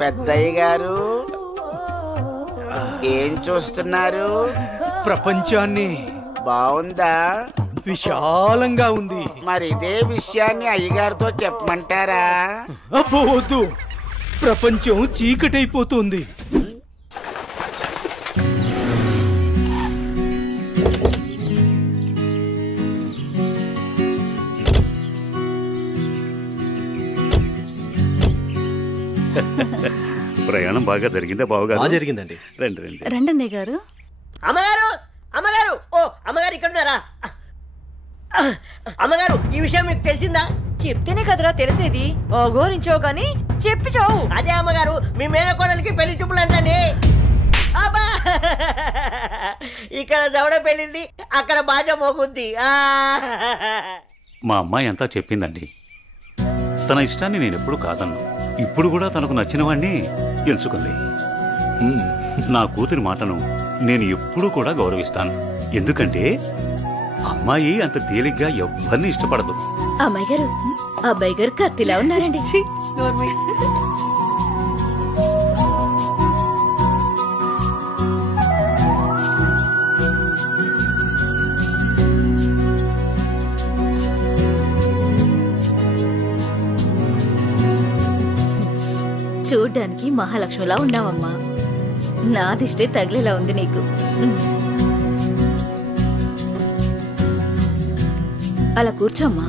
పెద్దయ్య గారు ఏం చూస్తున్నారు? ప్రపంచాన్ని. బాగుందా? విశాలంగా ఉంది. మరి ఇదే విషయాన్ని అయ్యగారితో చెప్పమంటారా? అబ్బో వద్దు, ప్రపంచం చీకటైపోతుంది. ప్రయాణం బాగా జరిగిందా బావగారు? జరిగిందండి. రండి రండి. రండి అన్నయ్య గారు. అమ్మగారు, అమ్మగారు, ఓ అమ్మగారు ఇక్కడ ఉన్నారా? అమ్మగారు, ఈ విషయం మీకు తెలిసిందా? చెప్తేనే కదరా తెలిసేది. అఘోరించావు కానీ చెప్పి చావు. అదే అమ్మగారు, మీ మేనకోడలికి పెళ్లి చూపులు అంటండి. అబ్బా, ఇక్కడ దవడ పెళ్ళింది, అక్కడ బాజ మోగుద్ది. మా అమ్మాయి అంతా చెప్పిందండి. తన ఇష్టాన్ని నేను ఎప్పుడు కాదన్ను. ఇప్పుడు కూడా తనకు నచ్చిన వాడిని ఎంచుకుంది. నా కూతురి మాటను నేను ఎప్పుడూ కూడా గౌరవిస్తాను. ఎందుకంటే అమ్మాయి అంత తేలిగ్గా ఎవ్వరిని ఇష్టపడదు. అమ్మాయి గారు, అబ్బాయి గారు కత్తిలా ఉన్నారండి. చూడ్డానికి మహాలక్ష్మిలా ఉన్నావమ్మా. నా దిష్టే తగిలేలా ఉంది నీకు. అలా కూర్చోమ్మా.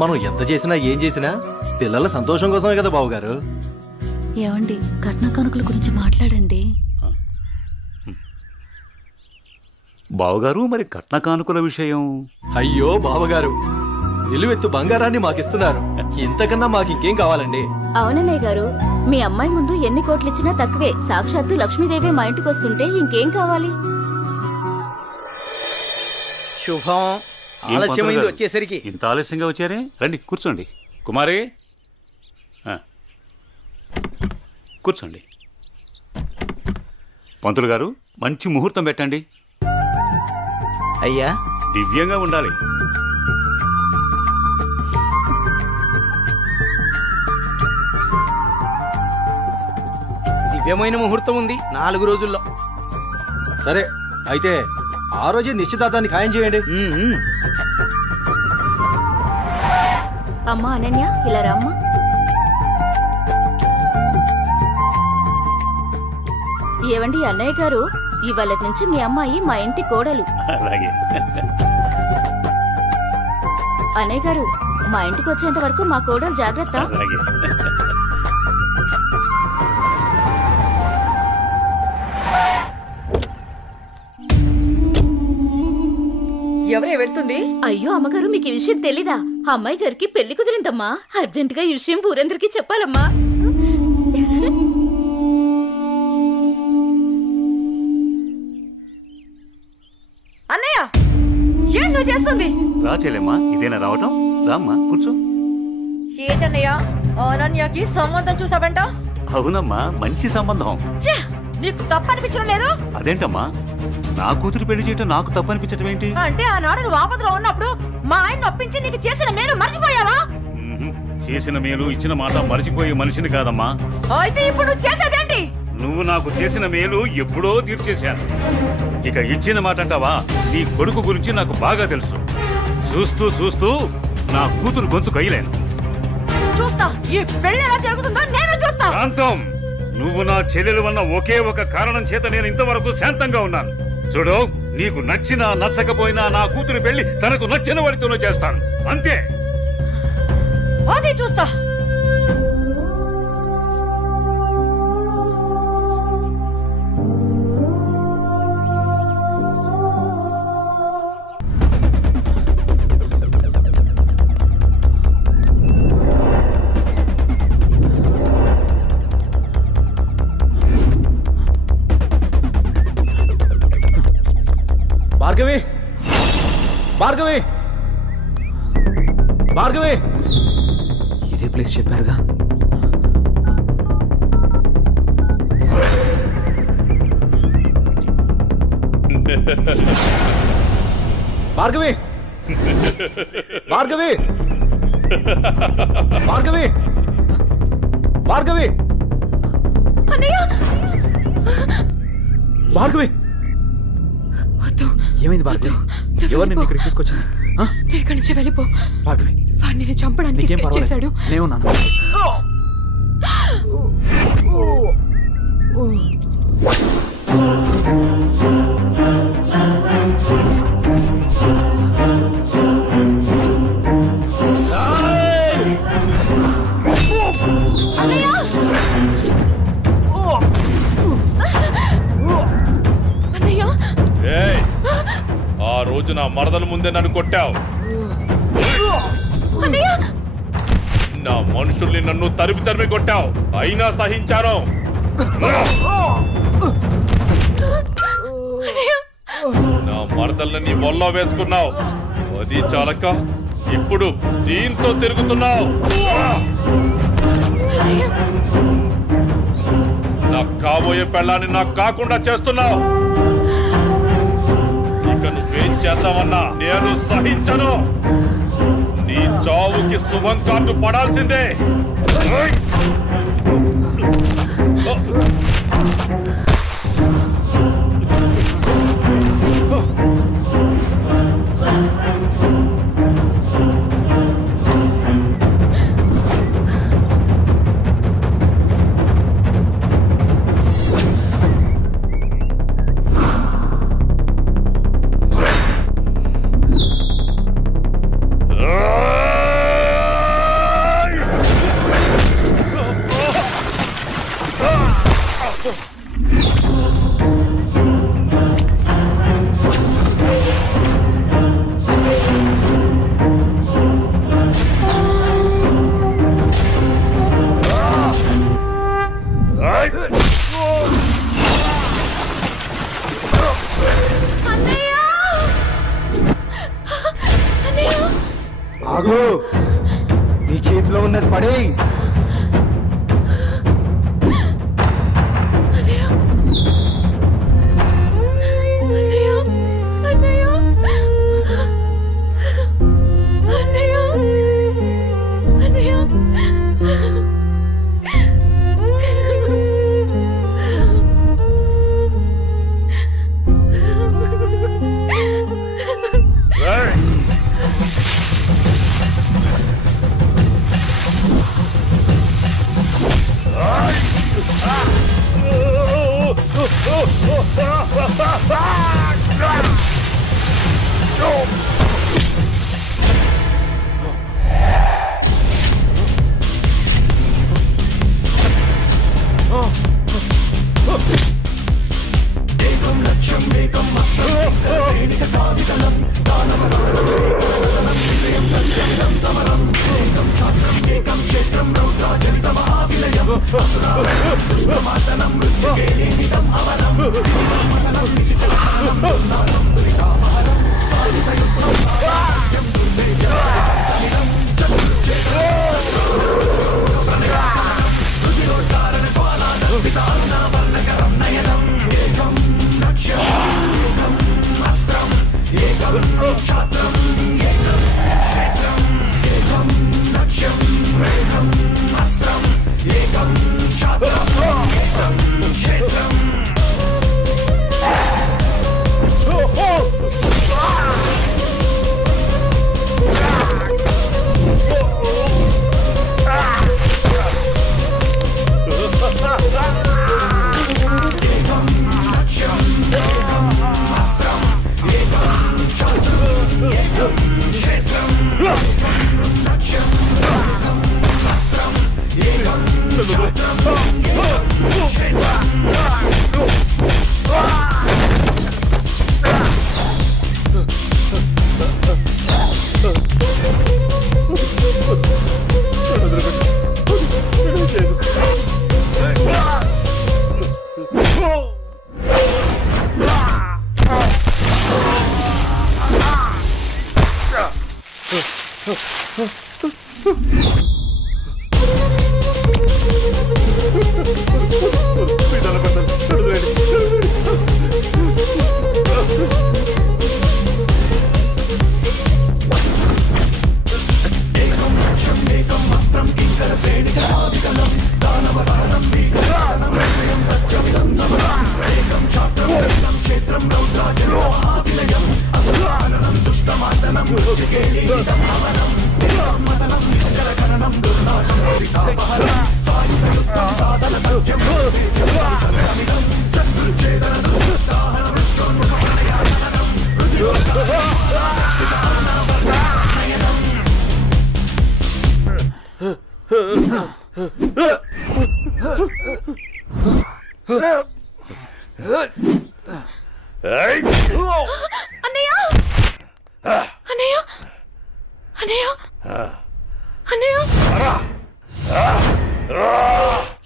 మనం ఎంత చేసినా ఏం చేసినా పిల్లల సంతోషం కోసమే కదా బావగారు. ఏమండి, కట్న కానుకల గురించి మాట్లాడండి. బావగారు, మరి కట్న కానుకల విషయం? అయ్యో బావగారు, నిలువెత్తు బంగారాన్ని మాకిస్తున్నారు. ఇంతకన్నా మాకు ఇంకేం కావాలండి? అవునన్నయ్య గారు, మీ అమ్మాయి ముందు ఎన్ని కోట్లిచ్చినా తక్కువే. సాక్షాత్తు లక్ష్మీదేవి మా ఇంటికి వస్తుంటే ఇంకేం కావాలి? శుభం. ఆలస్యమైంది వచ్చేసరికి. ఇంత ఆలస్యంగా వచ్చారే? రండి కూర్చోండి. కుమారి కూర్చోండి. పంతులు గారు, మంచి ముహూర్తం పెట్టండి. అయ్యా, దివ్యంగా ఉండాలి. దివ్యమైన ముహూర్తం ఉంది 4 రోజుల్లో. సరే అయితే ఆ రోజే నిశ్చితార్థాన్ని ఖాయం చేయండి. అమ్మా అనన్య, ఇలా రామ్మా. ఏవండి అన్నయ్య గారు, ఇవాళ నుంచి మీ అమ్మాయి మా ఇంటి కోడలు. అలాగే. అన్నయ్య గారు, మా ఇంటికి వచ్చేంత వరకు మా కోడలు జాగ్రత్త. అలాగే. ఎవరే వెళ్తుంది? అయ్యో అమ్మగారు, మీకు ఈ విషయం తెలీదా? అమ్మాయి గారికి పెళ్లి కుదిరిందమ్మా. అర్జెంటుగా ఈ విషయం ఊరందరికీ చెప్పాలమ్మా. అన్నయ్య, ఏం నువ్వు చేస్తుంది? రా చెల్లెమ్మా, ఇదేనా రావటం? రామ్మా కూర్చో. ఏంటన్నయ్య, అనన్యకి సంబంధం చూసావంట? అవునమ్మా, మంచి సంబంధం. నీకు తప్పనిపించడం లేదు? అదేంటమ్మా, నా కూతురు పెళ్లి చేయటం నాకు తప్పనిపించటం ఏంటి? అంటే ఆనాడు నువ్వు ఆపదలో ఉన్నప్పుడు మా ఆయన ఒప్పించి నీకు చేసిన మేలు మర్చిపోయావా? చేసిన మేలు ఇచ్చిన మాట మర్చిపోయే మనిషిని కాదమ్మా. అయితే ఇప్పుడు నువ్వు చేసేదేంటి? నువ్వు నాకు చేసిన మేలు ఎప్పుడో తీర్చేశాను. ఇక ఇచ్చిన మాట అంటావా? నీ కొడుకు గురించి నాకు బాగా తెలుసు. చూస్తూ చూస్తూ నా కూతురు గొంతు కయ్యలేను. చూస్తా, ఈ పెళ్లి ఎలా జరుగుతుందో నేను చూస్తా. శాంతం, నువ్వు నా చెల్లెలు అన్న ఒకే ఒక కారణం చేత నేను ఇంతవరకు శాంతంగా ఉన్నాను. చూడు, నీకు నచ్చినా నచ్చకపోయినా నా కూతురు పెళ్లి తనకు నచ్చిన వాడితోనూ చేస్తాను, అంతే. అది చూస్తా. భార్గవి భార్గవి ఇదే ప్లేస్ చెప్పారుగా. భార్గవి భార్గవి భార్గవి భార్గవి భార్గవి ఏమైంది భార్గవి? ఎవరు నిన్ను ఇక్కడికి తీసుకొచ్చింది? ఇక్కడి నుంచి వెళ్ళిపో భార్గవి. వాడిని నేను చంపడానికి స్కెచ్ చేశాడు. నేనున్నాను. ఆ రోజు నా మరదల ముందే నన్ను కొట్టావు. నా మనుషుల్ని నన్ను తరిమి తరిమి కొట్టావు, అయినా సహించాను. నా మరదల్ని నీ వల్ల వేసుకున్నావు, అది చాలక ఇప్పుడు దీంతో తిరుగుతున్నావు. నాకు కాబోయే పెళ్ళాన్ని నాకు కాకుండా చేస్తున్నావు. ఇక నువ్వేం చేద్దామన్నా నేను సహించను. నీ చావుకి శుభం కార్డు పడాల్సిందే. ఆగు, నీ చేతిలో ఉన్నది పడే.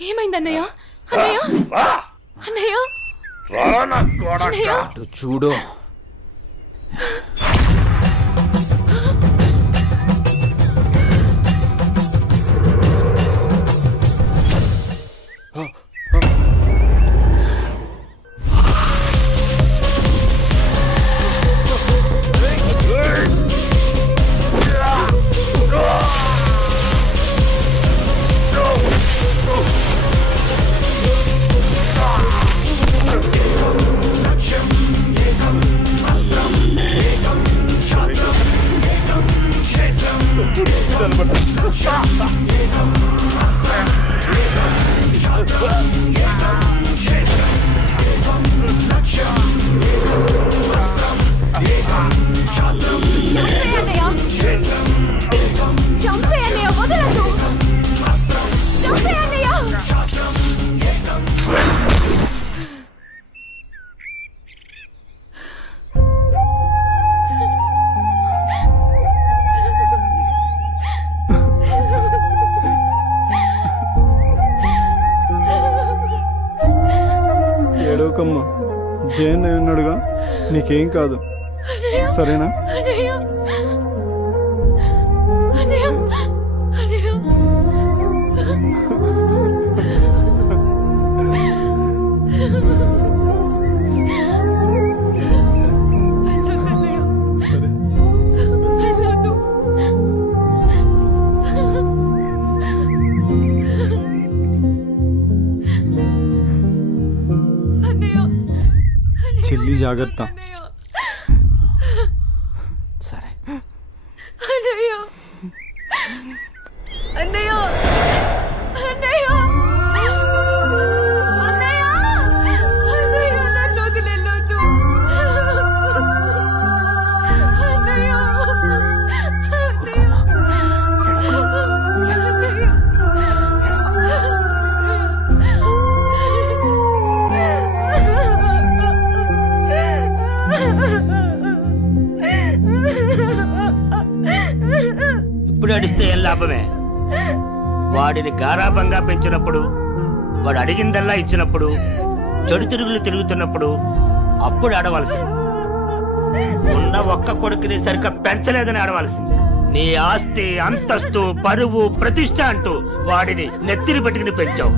ఏమైంది అన్నయ్య? అన్నయ్య అన్నయ్య చూడు ఏడవకమ్మా, జయన్ ఉన్నాడుగా, నీకేం కాదు, సరేనా? చెల్లి జాగ్రత్త. సరే అన్నయ్య అన్నయ్య అన్నయ్య అన్నయ్య అన్నయ్య నన్ను వదిలేయొద్దు అన్నయ్య ఇప్పుడు అడిస్తే ఏం లాభమే? వాడిని గారాబంగా పెంచినప్పుడు, వాడు అడిగిందల్లా ఇచ్చినప్పుడు, చెడు తిరుగులు తిరుగుతున్నప్పుడు అప్పుడు ఆడవలసింది. ఉన్న ఒక్క కొడుకుని సరిగ్గా పెంచలేదని ఆడవలసింది. నీ ఆస్తి, అంతస్తు, పరువు, ప్రతిష్ట అంటూ వాడిని నెత్తిని పెట్టుకుని పెంచావు.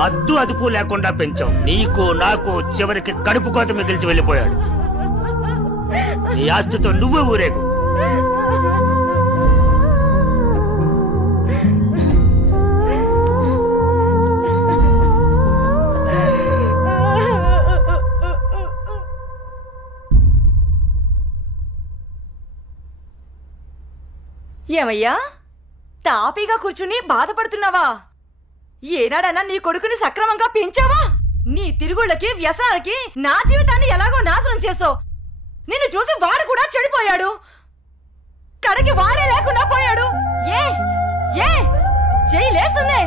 హద్దు అదుపు లేకుండా పెంచావు. నీకు నాకు చివరికి కడుపు కోత మిగిల్చి వెళ్ళిపోయాడు. నీ ఆస్తితో నువ్వే ఊరేగు. ఏమయ్యా, తాపీగా కూర్చుని బాధపడుతున్నావా? ఏనాడన్నా నీ కొడుకుని సక్రమంగా పెంచావా? నీ తిరుగుళ్ళకి, వ్యసనాలకి నా జీవితాన్ని ఎలాగో నాశనం చేసావు. నిన్ను చూసి వాడు కూడా చెడిపోయాడు. కడకి వాడే లేకుండా పోయాడు. ఏ ఏ చెయ్యి లేస్తుంది.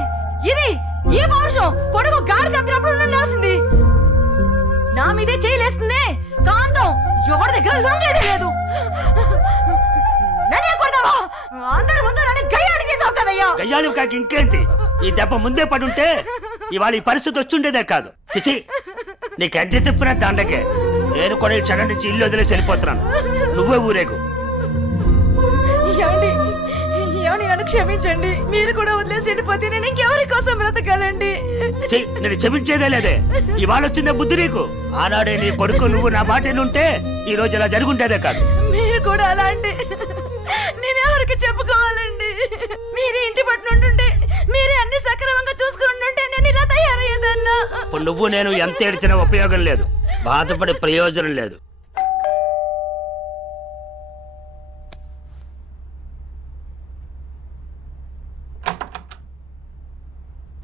ఇది ఈ పౌరుషం కొడుకు గాడి చెప్పినప్పుడు ఉండాల్సింది. నా మీదే చెయ్యి లేస్తుంది. కాంతం ఎవరి దగ్గర లొంగేది లేదు. నన్నే కొడతావా? అందరి ముందు నన్ను గయ్యాడి చేసావు కదయ్యా. గయ్యాడు కాక ఇంకేంటి? ఈ దెబ్బ ముందే పడుంటే ఇవాళ ఈ పరిస్థితి వచ్చుండేదే కాదు. చిచి, నీకు ఎంత చెప్పినా దండకే. నేను కూడా ఈ క్షణం నుంచి ఇల్లు వదిలేసి వెళ్ళిపోతున్నాను. నువ్వే ఊరేగు. ఏమండి, నన్ను క్షమించండి. మీరు కూడా వదిలేసి వెళ్ళిపోతే నేను ఇంకెవరి కోసం బ్రతకాలండి? నేను క్షమించేదే లేదే. ఇవాళ వచ్చిందే బుద్ధి నీకు. ఆనాడే నీ కొడుకు నువ్వు నా బాటేనుంటే ఈ రోజు ఇలా జరుగుంటేదే కాదు. మీరు కూడా అలా అండి. నేను ఎవరికి చెప్పుకోవాలండి? మీరే ఇంటి పట్టునుంటుంటే, మీరే అన్ని సక్రమంగా చూసుకుంటుంటే నేను ఇలా తయారయ్యేదన్నా. ఇప్పుడు నువ్వు నేను ఎంత ఏడ్చినా ఉపయోగం లేదు. బాధపడే ప్రయోజనం లేదు.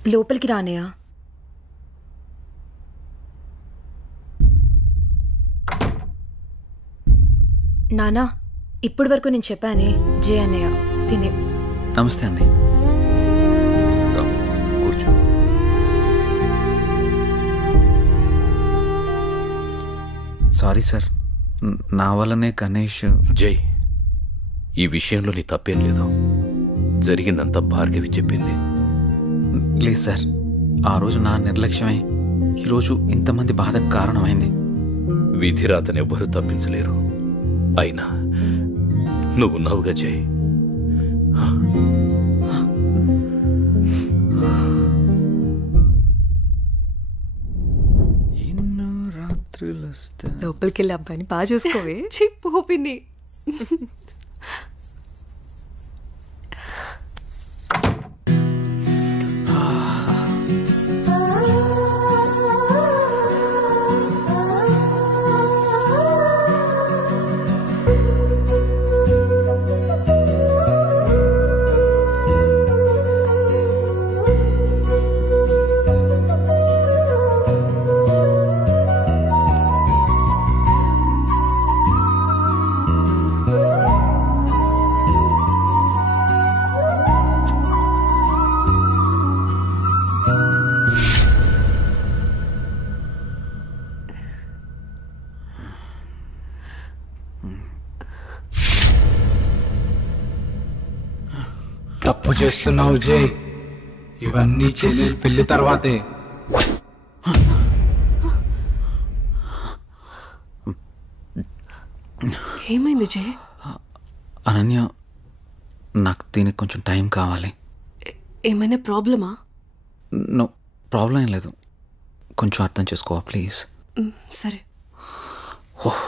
లోపలికి రానయ్యా. నానా, ఇప్పటి వరకు నేను చెప్పానే జే అన్నయ్య తినే. నమస్తే అండి. కూర్చో. సారీ సార్, నా వల్లనే గణేష్. జై, ఈ విషయంలో నీ తప్పేం లేదు. జరిగిందంతా భార్గవి చెప్పింది. లేదు సార్, ఆ రోజు నా నిర్లక్ష్యమే ఈరోజు ఇంతమంది బాధకు కారణమైంది. విధిరాతనెవ్వరూ తప్పించలేరు. అయినా నువ్వున్నావుగా జై. లోపలికి వెళ్ళి అబ్బాయిని బాగా చూసుకోవే. చిప్పుపింది. తప్పు చేస్తున్నావు జై. ఇవన్నీ చెల్లెలు పెళ్లి తర్వాతే. ఏమైంది జై? అనన్య, నాకు దీనికి కొంచెం టైం కావాలి. ఏమైనా ప్రాబ్లమా? నో ప్రాబ్లం ఏం లేదు, కొంచెం అర్థం చేసుకోవా ప్లీజ్. సరే. ఓహ్